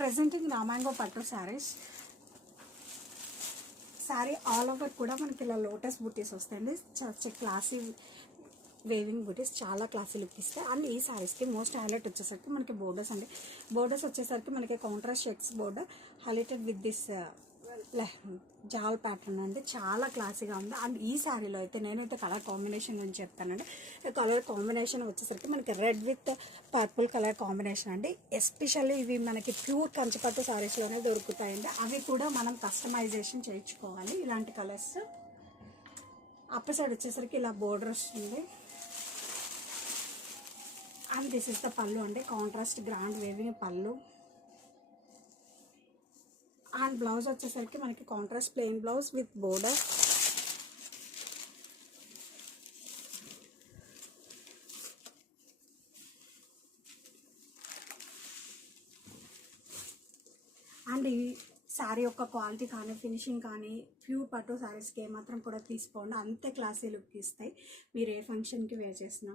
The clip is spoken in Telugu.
ప్రెజెంటింగ్ రామాంగో పట్టు శారీస్. శారీ ఆల్ ఓవర్ కూడా మనకి ఇలా లోటస్ బుటీస్ వస్తాయండి. క్లాసీ వేవింగ్ బుటీస్, చాలా క్లాసీ లుక్ ఇస్తాయి. అండ్ ఈ శారీస్కి మోస్ట్ హైలైట్ వచ్చేసరికి మనకి బోర్డర్స్ అండి. బోర్డర్స్ వచ్చేసరికి మనకి contrast checks border highlighted with this jaal pattern అండి. చాలా క్లాసీగా ఉంది. అండ్ ఈ శారీలో అయితే నేనైతే కలర్ కాంబినేషన్ గురించి చెప్తానండి. కలర్ కాంబినేషన్ వచ్చేసరికి మనకి red with purple colour combination అండి. ఎస్పెషల్లీ ఇవి మనకి ప్యూర్ కంచిపట్టు శారీస్లోనే దొరుకుతాయండి. అవి కూడా మనం కస్టమైజేషన్ చేయించుకోవాలి. ఇలాంటి కలర్స్ అప్పర్ సైడ్ వచ్చేసరికి ఇలా బోర్డర్ వస్తుంది. అండ్ దిస్ ఇస్ ద పళ్ళు అండి. కాంట్రాస్ట్ గ్రాండ్ వేవింగ్ పళ్ళు. అండ్ బ్లౌజ్ వచ్చేసరికి మనకి contrast plain blouse with border. And ఈ శారీ యొక్క క్వాలిటీ కానీ ఫినిషింగ్ కానీ ప్యూర్ పట్టు శారీస్కి ఏమాత్రం కూడా తీసుకోండి, అంతే క్లాసీ లుక్ ఇస్తాయి. మీరు ఏ ఫంక్షన్కి వేర్ చేసినా.